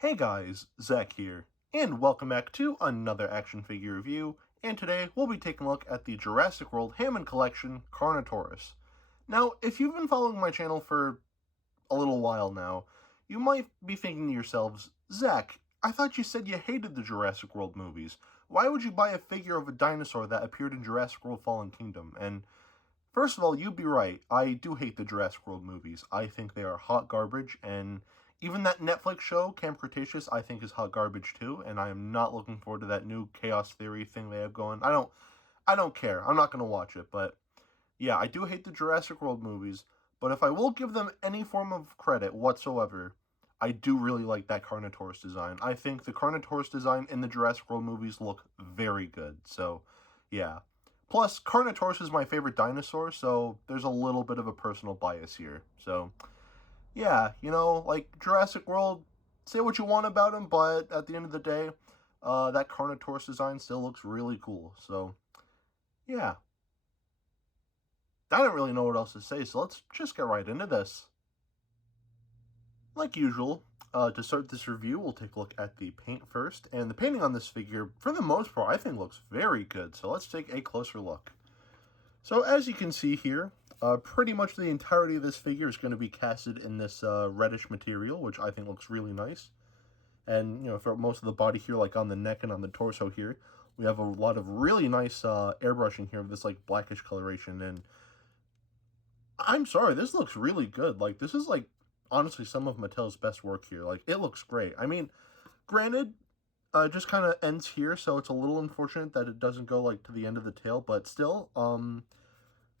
Hey guys, Zack here, and welcome back to another action figure review, and today we'll be taking a look at the Jurassic World Hammond Collection Carnotaurus. Now, if you've been following my channel for a little while now, you might be thinking to yourselves, Zack, I thought you said you hated the Jurassic World movies. Why would you buy a figure of a dinosaur that appeared in Jurassic World Fallen Kingdom? And first of all, you'd be right. I do hate the Jurassic World movies. I think they are hot garbage, and even that Netflix show, Camp Cretaceous, I think is hot garbage too, and I am not looking forward to that new Chaos Theory thing they have going. I don't care. I'm not going to watch it, but yeah, I do hate the Jurassic World movies, but if I will give them any form of credit whatsoever, I do really like that Carnotaurus design. I think the Carnotaurus design in the Jurassic World movies look very good, so yeah. Plus, Carnotaurus is my favorite dinosaur, so there's a little bit of a personal bias here. So, yeah, like Jurassic World, say what you want about him, but at the end of the day, that Carnotaurus design still looks really cool. So, yeah. I don't really know what else to say, so let's just get right into this. Like usual, to start this review, we'll take a look at the paint first, and the painting on this figure, for the most part, I think looks very good, so let's take a closer look. So as you can see here, pretty much the entirety of this figure is going to be casted in this reddish material, which I think looks really nice. And, for most of the body here, like on the neck and on the torso here, we have a lot of really nice airbrushing here of this, like, blackish coloration. And I'm sorry, this looks really good. Like, this is, like, honestly some of Mattel's best work here. Like, it looks great. I mean, granted, it just kind of ends here, so it's a little unfortunate that it doesn't go, like, to the end of the tail. But still,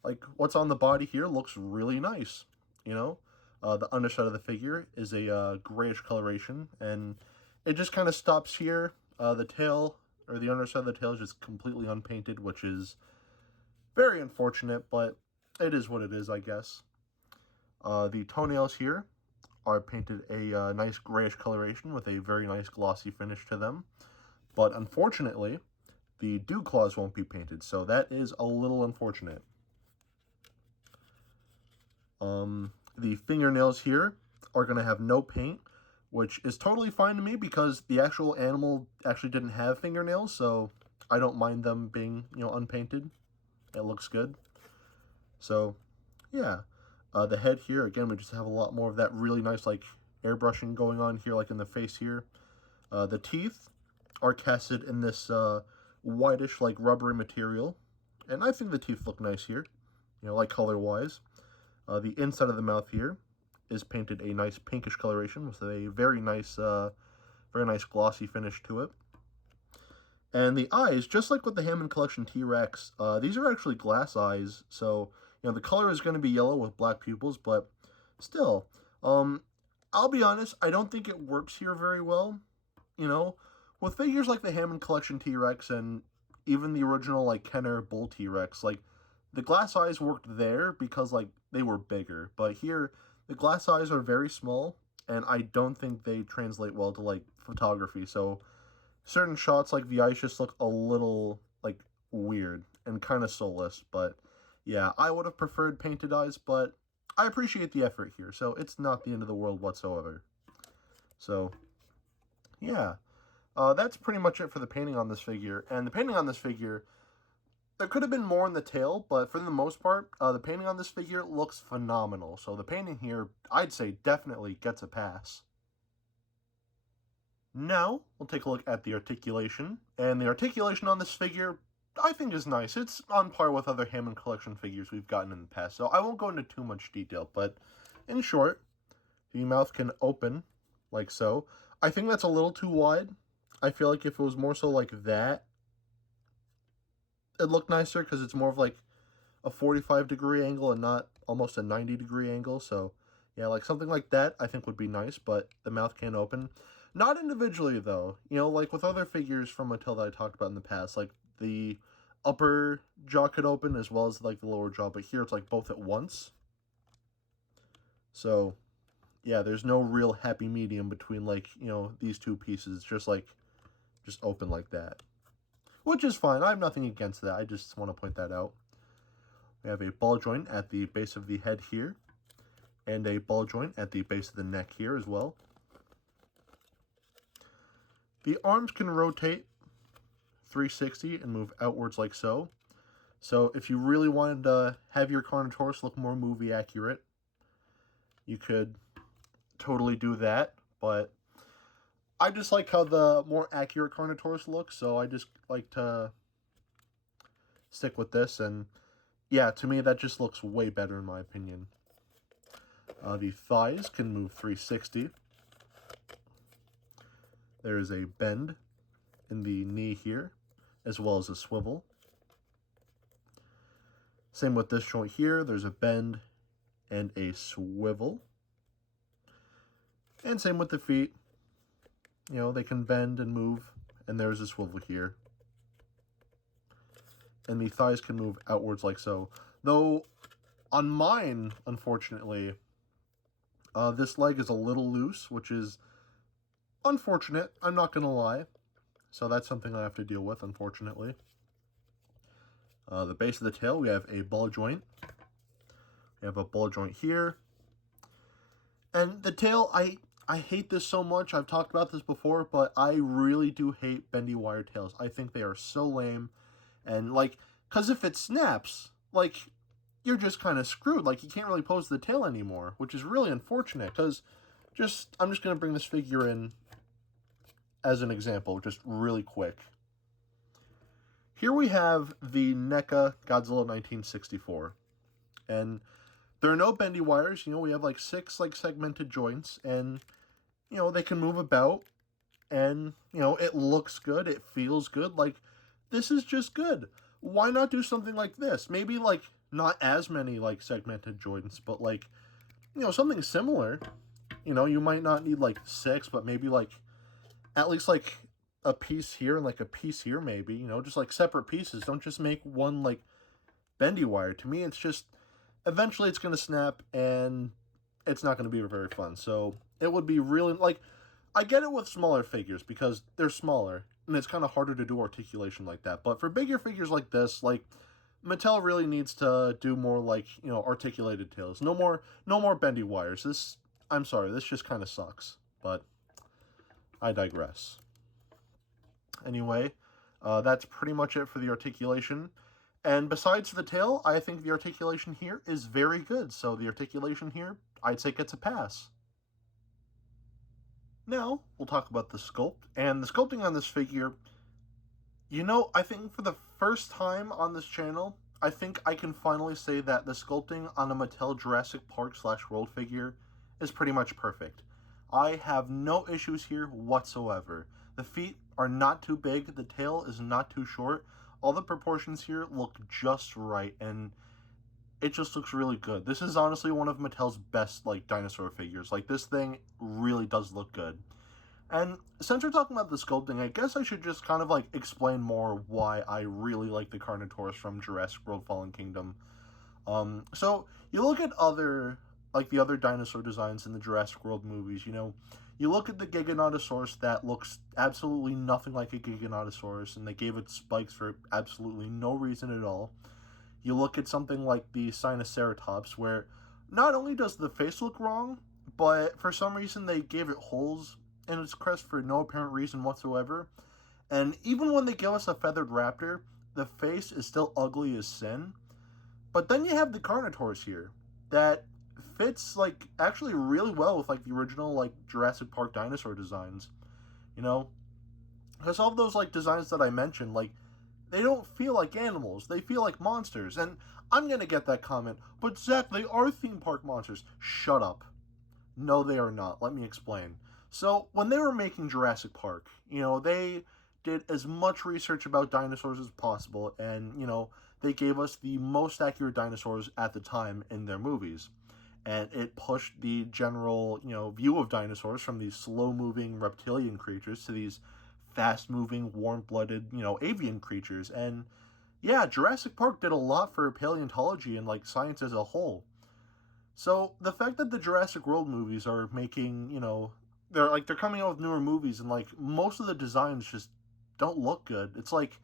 like, what's on the body here looks really nice, The underside of the figure is a grayish coloration, and it just kind of stops here. The tail, or the underside of the tail, is just completely unpainted, which is very unfortunate, but it is what it is, I guess. The toenails here are painted a nice grayish coloration with a very nice glossy finish to them, but unfortunately, the dew claws won't be painted, so that is a little unfortunate. The fingernails here are going to have no paint, which is totally fine to me because the actual animal actually didn't have fingernails, so I don't mind them being, unpainted. It looks good. So, yeah. The head here, again, we just have a lot more of that really nice, like, airbrushing going on here, like in the face here. The teeth are casted in this whitish, like, rubbery material, and I think the teeth look nice here, like color-wise. The inside of the mouth here is painted a nice pinkish coloration with a very nice glossy finish to it. And the eyes, just like with the Hammond Collection T-Rex, these are actually glass eyes, so, the color is going to be yellow with black pupils, but still, I'll be honest, I don't think it works here very well, With figures like the Hammond Collection T-Rex and even the original, like, Kenner Bull T-Rex, like, the glass eyes worked there because, like, they were bigger. But here, the glass eyes are very small, and I don't think they translate well to, like, photography. So, certain shots, like, the eyes just look a little, like, weird and kind of soulless. But, yeah, I would have preferred painted eyes, but I appreciate the effort here. So, it's not the end of the world whatsoever. So, yeah. That's pretty much it for the painting on this figure. And the painting on this figure, there could have been more in the tail, but for the most part, the painting on this figure looks phenomenal. So the painting here, I'd say, definitely gets a pass. Now, we'll take a look at the articulation. And the articulation on this figure, I think, is nice. It's on par with other Hammond Collection figures we've gotten in the past, so I won't go into too much detail. But in short, the mouth can open like so. I think that's a little too wide. I feel like if it was more so like that, it'd look nicer because it's more of like a 45-degree angle and not almost a 90-degree angle. So, yeah, like something like that I think would be nice, but the mouth can't open. Not individually, though. Like with other figures from Mattel that I talked about in the past, like the upper jaw could open as well as like the lower jaw, but here it's like both at once. So, yeah, there's no real happy medium between, like, these two pieces. It's just open like that. Which is fine. I have nothing against that. I just want to point that out. We have a ball joint at the base of the head here, and a ball joint at the base of the neck here as well. The arms can rotate 360 and move outwards like so. So if you really wanted to have your Carnotaurus look more movie accurate, you could totally do that. But I just like how the more accurate Carnotaurus looks, so I just like to stick with this. And yeah, to me that just looks way better in my opinion. The thighs can move 360. There is a bend in the knee here, as well as a swivel. Same with this joint here, there's a bend and a swivel. And same with the feet. You know, they can bend and move, and there's a swivel here. And the thighs can move outwards like so. Though, on mine, unfortunately, this leg is a little loose, which is unfortunate, I'm not going to lie. So that's something I have to deal with, unfortunately. The base of the tail, we have a ball joint. We have a ball joint here. And the tail, I hate this so much. I've talked about this before, but I really do hate bendy wire tails. I think they are so lame. And, like, because if it snaps, like, you're just kind of screwed. Like, you can't really pose the tail anymore, which is really unfortunate. Because I'm just going to bring this figure in as an example, just really quick. Here we have the NECA Godzilla 1964. And there are no bendy wires. You know, we have like 6 like segmented joints, and you know, they can move about, and you know, it looks good, it feels good. Like, this is just good. Why not do something like this? Maybe like not as many like segmented joints, but like, you know, something similar. You know, you might not need like 6, but maybe like at least like a piece here and like a piece here, maybe, you know, just like separate pieces. Don't just make one like bendy wire. To me, it's just, eventually it's going to snap and it's not going to be very fun. So it would be really, like, I get it with smaller figures because they're smaller and it's kind of harder to do articulation like that. But for bigger figures like this, like, Mattel really needs to do more like, you know, articulated tails. No more bendy wires. I'm sorry, this just kind of sucks. But I digress. Anyway, that's pretty much it for the articulation. And besides the tail, I think the articulation here is very good. So the articulation here, I'd say, gets a pass. Now, we'll talk about the sculpt. And the sculpting on this figure, you know, I think for the first time on this channel, I think I can finally say that the sculpting on a Mattel Jurassic Park / World figure is pretty much perfect. I have no issues here whatsoever. The feet are not too big, the tail is not too short. All the proportions here look just right, and it just looks really good. This is honestly one of Mattel's best, like, dinosaur figures. Like, this thing really does look good. And since we're talking about the sculpting, I guess I should just kind of, like, explain more why I really like the Carnotaurus from Jurassic World Fallen Kingdom. So, you look at the other dinosaur designs in the Jurassic World movies, you know, you look at the Giganotosaurus that looks absolutely nothing like a Giganotosaurus, and they gave it spikes for absolutely no reason at all. You look at something like the Sinoceratops, where not only does the face look wrong, but for some reason they gave it holes in its crest for no apparent reason whatsoever. And even when they give us a feathered raptor, the face is still ugly as sin. But then you have the Carnotaurus here, that fits, like, actually really well with, like, the original, like, Jurassic Park dinosaur designs, you know? Because all of those, like, designs that I mentioned, like, they don't feel like animals, they feel like monsters. And I'm gonna get that comment, but Zack, they are theme park monsters. Shut up. No, they are not. Let me explain. So, when they were making Jurassic Park, you know, they did as much research about dinosaurs as possible, and, you know, they gave us the most accurate dinosaurs at the time in their movies. And it pushed the general, you know, view of dinosaurs from these slow-moving reptilian creatures to these fast-moving, warm-blooded, you know, avian creatures. And yeah, Jurassic Park did a lot for paleontology and, like, science as a whole. So the fact that the Jurassic World movies are making, you know, they're coming out with newer movies, and, like, most of the designs just don't look good. It's like,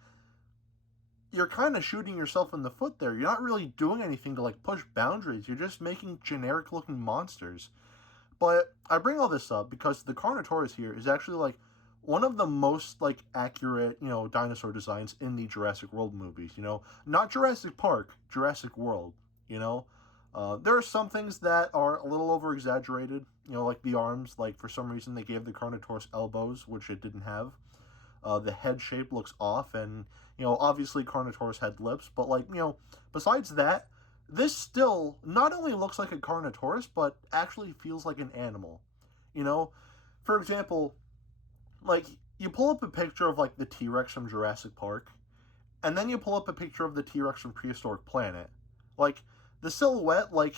you're kind of shooting yourself in the foot there. You're not really doing anything to, like, push boundaries. You're just making generic-looking monsters. But I bring all this up because the Carnotaurus here is actually, like, one of the most, like, accurate, dinosaur designs in the Jurassic World movies, Not Jurassic Park, Jurassic World, you know? There are some things that are a little over-exaggerated, like the arms, like, for some reason they gave the Carnotaurus elbows, which it didn't have. The head shape looks off, and, obviously Carnotaurus had lips, but, like, besides that, this still not only looks like a Carnotaurus, but actually feels like an animal, you know? For example, like, you pull up a picture of, like, the T-Rex from Jurassic Park, and then you pull up a picture of the T-Rex from Prehistoric Planet. Like, the silhouette, like,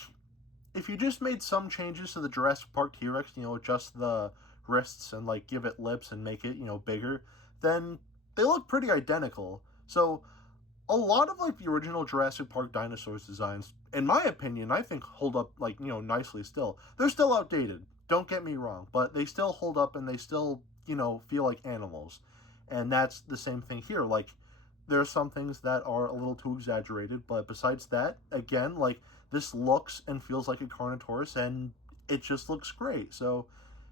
if you just made some changes to the Jurassic Park T-Rex, adjust the wrists and, like, give it lips and make it, bigger, then they look pretty identical. So, a lot of, like, the original Jurassic Park dinosaurs designs, in my opinion, I think hold up, like, nicely still. They're still outdated, don't get me wrong, but they still hold up and they still, feel like animals. And that's the same thing here. Like, there are some things that are a little too exaggerated, but besides that, again, like, this looks and feels like a Carnotaurus, and it just looks great. So,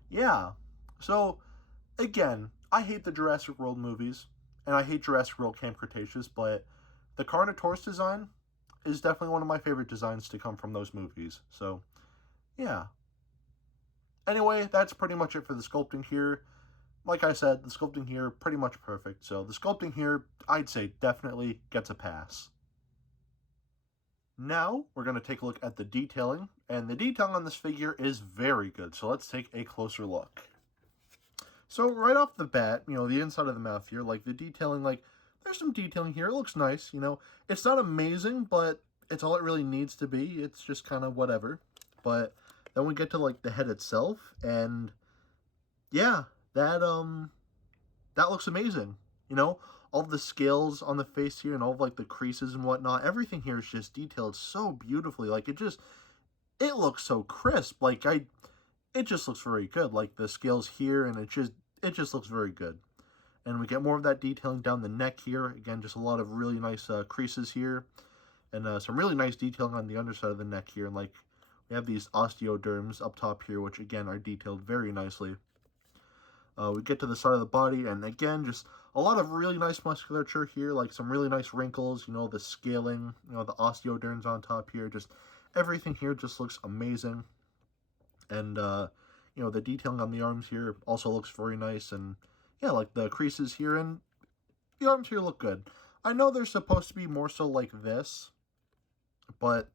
yeah. So, again, I hate the Jurassic World movies, and I hate Jurassic World Camp Cretaceous, but the Carnotaurus design is definitely one of my favorite designs to come from those movies. So, yeah. Anyway, that's pretty much it for the sculpting here. Like I said, the sculpting here, pretty much perfect. So the sculpting here, I'd say definitely gets a pass. Now, we're going to take a look at the detailing, and the detailing on this figure is very good. So let's take a closer look. So right off the bat, the inside of the mouth here, like, the detailing, like, there's some detailing here. It looks nice, It's not amazing, but it's all it really needs to be. It's just kind of whatever. But then we get to, like, the head itself, and yeah, that looks amazing. All the scales on the face here and all of, like, the creases and whatnot. Everything here is just detailed so beautifully. Like, it looks so crisp. Like, it just looks very good. Like, the scales here, and it just looks very good. And we get more of that detailing down the neck here. Again, just a lot of really nice creases here. And some really nice detailing on the underside of the neck here. And, like, we have these osteoderms up top here, which, again, are detailed very nicely. We get to the side of the body, and again, just a lot of really nice musculature here, like some really nice wrinkles, the scaling, the osteoderms on top here. Just everything here just looks amazing. And, the detailing on the arms here also looks very nice. And, yeah, like the creases here, and the arms here look good. I know they're supposed to be more so like this, but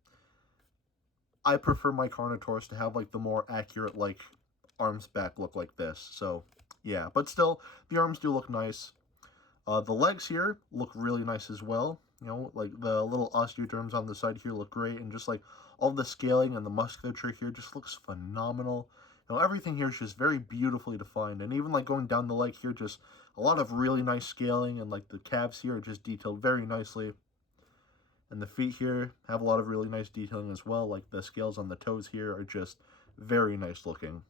I prefer my Carnotaurus to have, like, the more accurate, like, arms back look like this. So, yeah, but still, the arms do look nice. The legs here look really nice as well. Like, the little osteoderms on the side here look great, and just, like, all the scaling and the musculature here just looks phenomenal. Everything here is just very beautifully defined, and even, like, going down the leg here, just a lot of really nice scaling, and, like, the calves here are just detailed very nicely. And the feet here have a lot of really nice detailing as well. Like, the scales on the toes here are just very nice looking.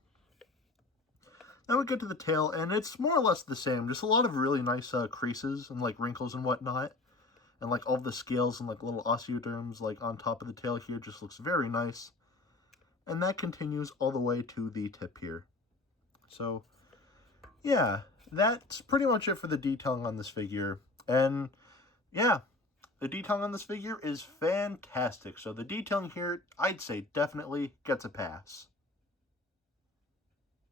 Now we get to the tail, and it's more or less the same. Just a lot of really nice creases and, like, wrinkles and whatnot. And, like, all the scales and, like, little osteoderms, like, on top of the tail here just looks very nice. And that continues all the way to the tip here. So, yeah, that's pretty much it for the detailing on this figure. And, yeah, the detailing on this figure is fantastic. So the detailing here, I'd say, definitely gets a pass.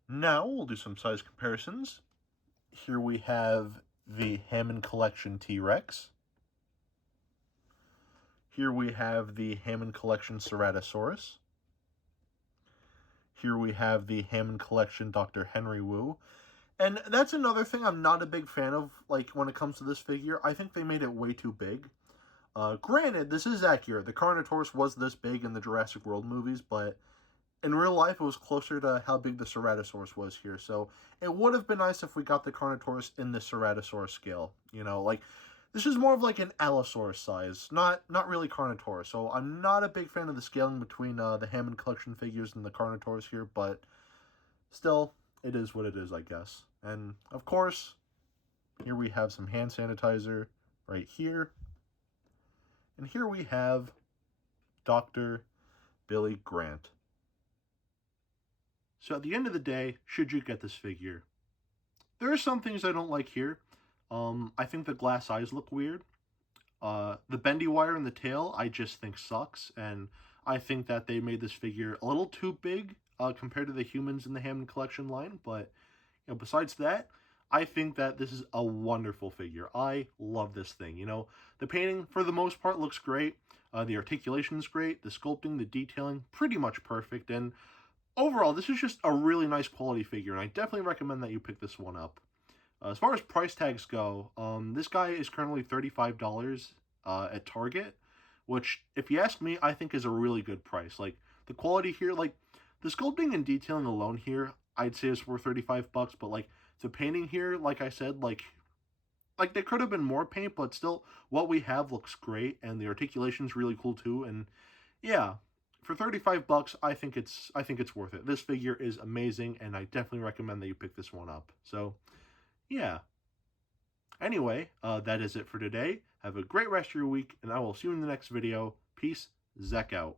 Now, we'll do some size comparisons. Here we have the Hammond Collection T-Rex. Here we have the Hammond Collection Ceratosaurus. Here we have the Hammond Collection Dr. Henry Wu. And that's another thing I'm not a big fan of, like, when it comes to this figure. I think they made it way too big. Granted, this is accurate. The Carnotaurus was this big in the Jurassic World movies, but in real life, it was closer to how big the Ceratosaurus was here. So it would have been nice if we got the Carnotaurus in the Ceratosaurus scale. Like, this is more of like an Allosaurus size, not really Carnotaurus. So I'm not a big fan of the scaling between the Hammond Collection figures and the Carnotaurus here, but still, it is what it is, I guess. And, of course, here we have some hand sanitizer right here. And here we have Dr. Billy Grant. So at the end of the day, should you get this figure? There are some things I don't like here. I think the glass eyes look weird. The bendy wire in the tail, I just think sucks, and I think that they made this figure a little too big compared to the humans in the Hammond collection line. But besides that, I think that this is a wonderful figure. I love this thing. The painting for the most part looks great. The articulation is great. The sculpting, the detailing, pretty much perfect. And overall, this is just a really nice quality figure, and I definitely recommend that you pick this one up. As far as price tags go, this guy is currently $35 at Target, which, if you ask me, I think is a really good price. Like, the quality here, like, the sculpting and detailing alone here, I'd say is worth 35 bucks, but, like, the painting here, like I said, like there could have been more paint, but still, what we have looks great, and the articulation's really cool, too, and, yeah, for 35 bucks, I think it's worth it. This figure is amazing, and I definitely recommend that you pick this one up. So, yeah. Anyway, that is it for today. Have a great rest of your week, and I will see you in the next video. Peace. Zack out.